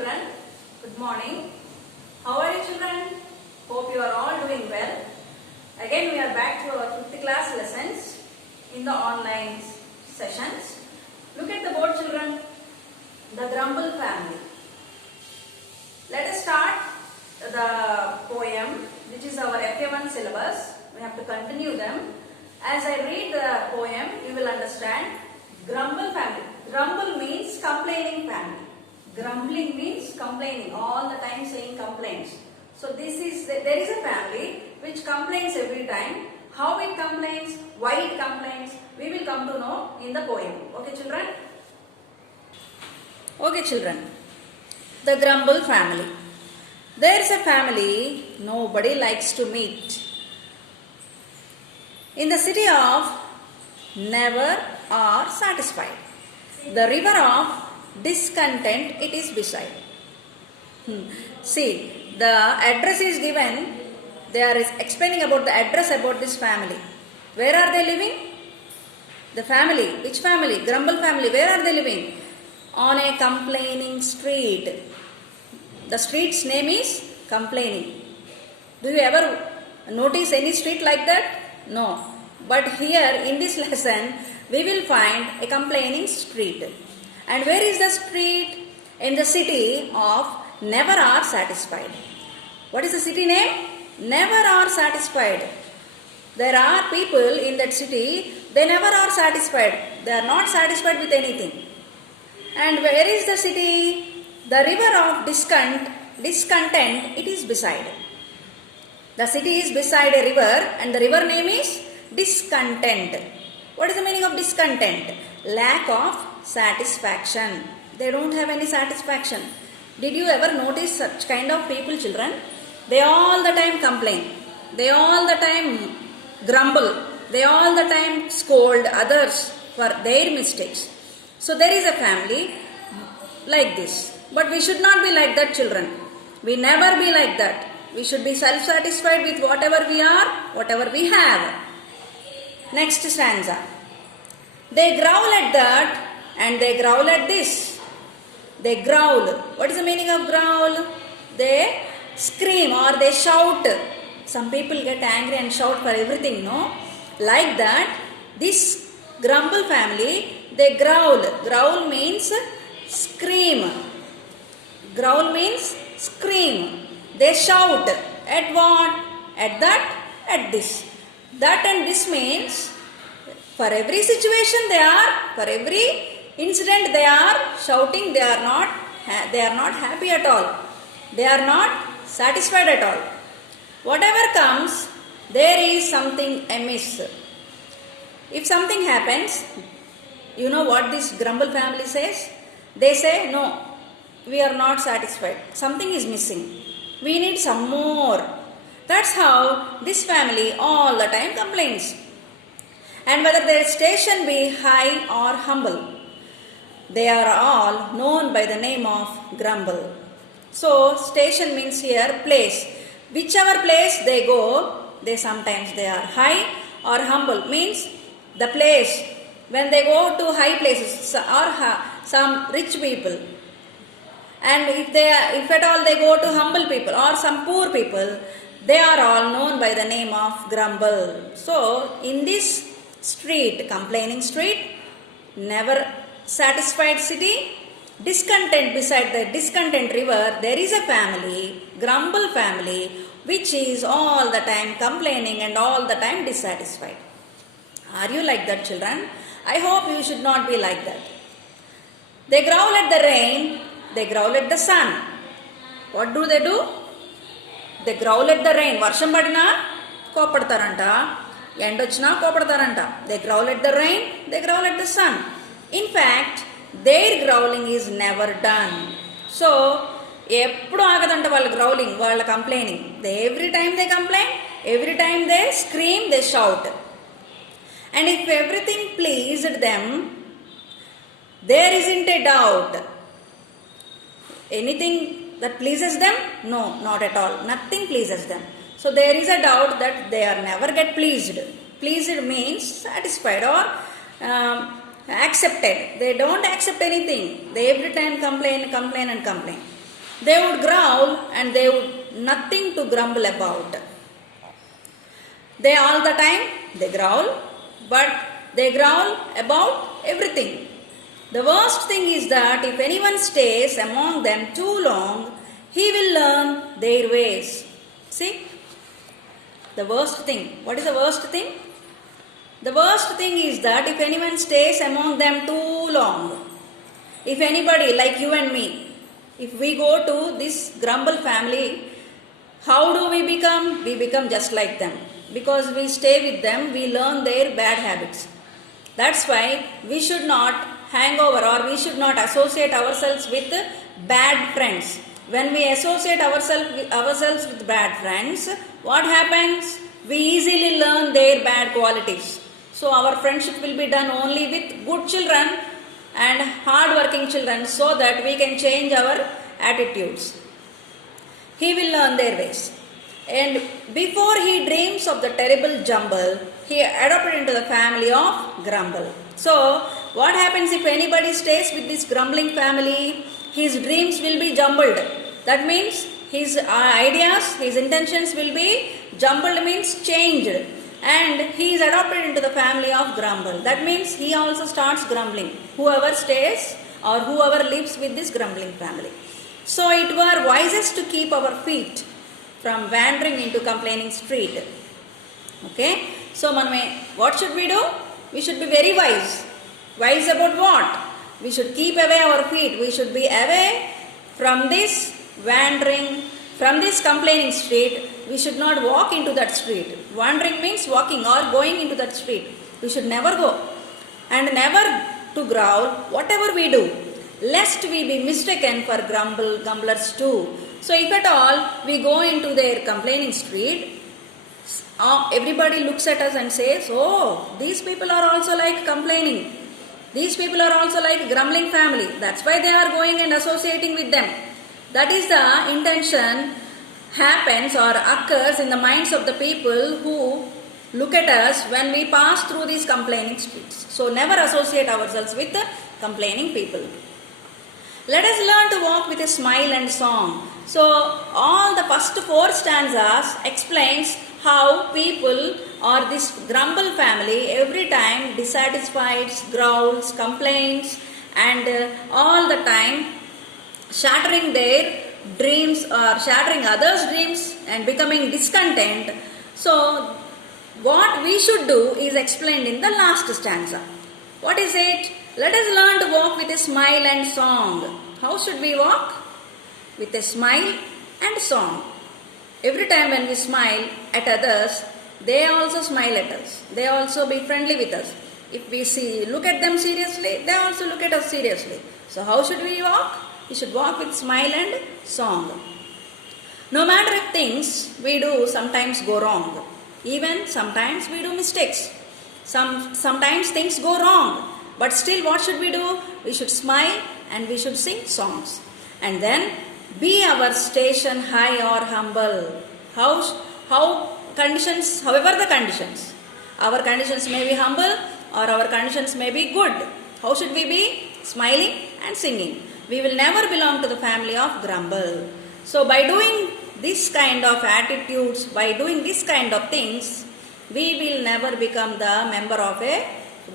children. Good morning. How are you children? Hope you are all doing well. Again we are back to our 5th class lessons in the online sessions. Look at the board children. The Grumble family. Let us start the poem, which is our FA1 syllabus. We have to continue them. As I read the poem, you will understand. Grumble family. Grumble means complaining family. Grumbling means complaining, all the time saying complaints. So there is a family which complains every time. How it complains, why it complains, we will come to know in the poem. Okay children? Okay children. The Grumble family. There is a family nobody likes to meet. In the city of never are satisfied. The river of discontent it is beside. See, the address is given. They are explaining about the address about this family. Where are they living? The family. Which family? Grumble family. Where are they living? On a complaining street. The street's name is complaining. Do you ever notice any street like that? No. But here in this lesson, we will find a complaining street. And where is the street? In the city of never are satisfied. What is the city name? Never are satisfied. There are people in that city, they never are satisfied. They are not satisfied with anything. And where is the city? The river of discontent, it is beside. The city is beside a river and the river name is discontent. What is the meaning of discontent? Lack of satisfaction. They don't have any satisfaction. Did you ever notice such kind of people, children? They all the time complain. They all the time grumble. They all the time scold others for their mistakes. So there is a family like this. But we should not be like that, children. We never be like that. We should be self-satisfied with whatever we are, whatever we have. Next stanza. They growl at that and they growl at this. They growl. What is the meaning of growl? They scream or they shout. Some people get angry and shout for everything, no? Like that, this Grumble family, they growl. Growl means scream. Growl means scream. They shout. At what? At that, at this. That and this means for every situation they are, for every incident they are shouting, they are not happy at all. They are not satisfied at all. Whatever comes, there is something amiss. If something happens, you know what this Grumble family says? They say, no, we are not satisfied. Something is missing. We need some more. That's how this family all the time complains. And whether their station be high or humble, they are all known by the name of Grumble. So station means here place. Whichever place they go, sometimes they are high or humble. Means the place when they go to high places or some rich people. And if at all they go to humble people or some poor people, they are all known by the name of Grumble. So in this street, complaining street, never satisfied city, discontent beside the discontent river, there is a family, Grumble family, which is all the time complaining and all the time dissatisfied. Are you like that, children? I hope you should not be like that. They growl at the rain, they growl at the sun. What do? They growl at the rain. Varsham padina kopadtaranta. Endochna kopadtaranta. They growl at the rain, they growl at the sun. In fact, their growling is never done. So, eppudu agadanta vallu growling, vallu complaining. Every time they complain, every time they scream, they shout. And if everything pleased them, there isn't a doubt. Anything that pleases them? No, not at all. Nothing pleases them. So there is a doubt that they are never get pleased. Pleased means satisfied or accepted. They don't accept anything. They every time complain. They would growl and they would nothing to grumble about. They all the time they growl, but they growl about everything. The worst thing is that if anyone stays among them too long, he will learn their ways. See? The worst thing. What is the worst thing? The worst thing is that if anyone stays among them too long, if anybody like you and me, if we go to this grumble family, how do we become? We become just like them. Because we stay with them, we learn their bad habits. That's why we should not hang over or we should not associate ourselves with bad friends. When we associate ourselves with bad friends, what happens? We easily learn their bad qualities. So our friendship will be done only with good children and hard-working children so that we can change our attitudes. He will learn their ways. And before he dreams of the terrible jumble, he adopted into the family of grumble. So, what happens if anybody stays with this grumbling family? His dreams will be jumbled. That means his ideas, his intentions will be jumbled, means changed. And he is adopted into the family of grumble. That means he also starts grumbling. Whoever stays or whoever lives with this grumbling family. So, it were wisest to keep our feet from wandering into complaining street. Okay? So, what should we do? We should be very wise. Wise about what? We should keep away our feet. We should be away from this wandering, from this complaining street. We should not walk into that street. Wandering means walking or going into that street. We should never go. And never to growl, whatever we do, lest we be mistaken for grumblers too. So if at all we go into their complaining street, everybody looks at us and says, oh, these people are also like complaining. These people are also like grumbling family. That's why they are going and associating with them. That is the intention happens or occurs in the minds of the people who look at us when we pass through these complaining streets. So never associate ourselves with the complaining people. Let us learn to walk with a smile and song. So all the first 4 stanzas explains how people or this grumble family every time dissatisfied, growls, complains, and all the time shattering their dreams or shattering others' dreams and becoming discontent. So what we should do is explained in the last stanza. What is it? Let us learn to walk with a smile and song. How should we walk? With a smile and song. Every time when we smile at others, they also smile at us. They also be friendly with us. If we look at them seriously, they also look at us seriously. So how should we walk? We should walk with smile and song. No matter if things we do sometimes go wrong. Even sometimes we do mistakes. Sometimes things go wrong. But still what should we do? We should smile and we should sing songs. And then be our station high or humble. However the conditions. Our conditions may be humble or our conditions may be good. How should we be? Smiling and singing. We will never belong to the family of grumble. So by doing this kind of attitudes, by doing this kind of things, we will never become the member of a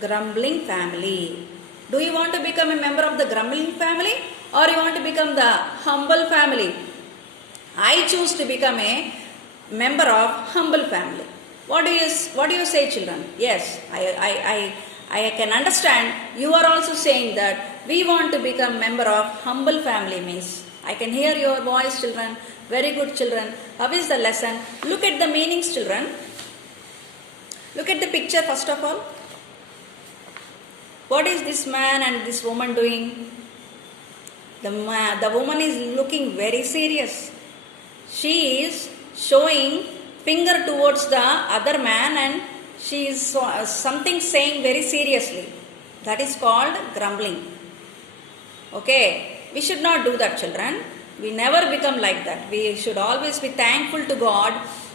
grumbling family. Do you want to become a member of the grumbling family or you want to become the humble family? I choose to become a member of humble family. What do you say, children? Yes, I can understand you are also saying that we want to become member of humble family means. I can hear your voice, children. Very good, children. How is the lesson? Look at the meanings, children. Look at the picture first of all. What is this man and this woman doing? The woman is looking very serious. She is showing finger towards the other man and she is something saying very seriously. That is called grumbling. Okay, we should not do that, children. We never become like that. We should always be thankful to God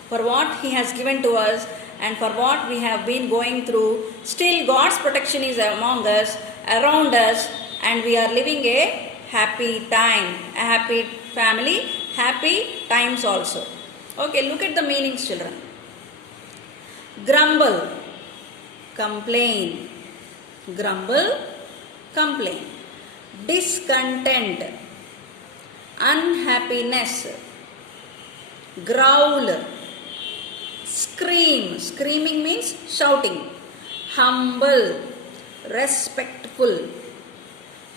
for what He has given to us and for what we have been going through. Still God's protection is among us, around us, and we are living a happy time, a happy family, happy times also. Okay, look at the meanings, children. Grumble, complain. Grumble, complain. Discontent, unhappiness. Growl, scream. Screaming means shouting. Humble, respectful.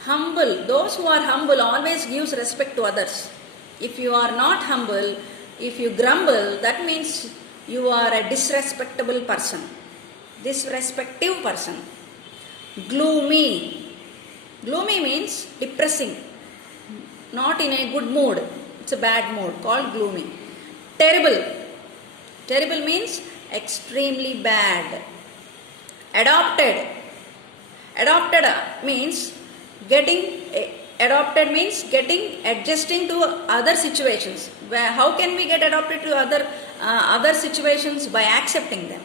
Humble, those who are humble always gives respect to others. If you are not humble, if you grumble, that means you are a disrespectable person, disrespective person. Gloomy, gloomy means depressing, not in a good mood, it's a bad mood, called gloomy. Terrible, terrible means extremely bad. Adopted, adopted means adjusting to other situations. How can we get adopted to other situations? By accepting them.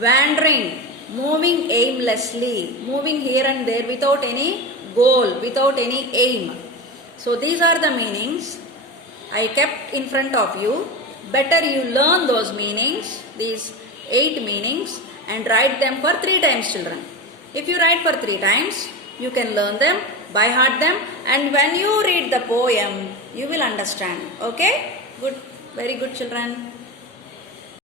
Wandering, moving aimlessly, moving here and there without any goal, without any aim. So these are the meanings I kept in front of you. Better you learn those meanings, these 8 meanings, and write them for 3 times, children. If you write for 3 times, you can learn them, by heart them, and when you read the poem, you will understand. Okay? Good. Very good, children.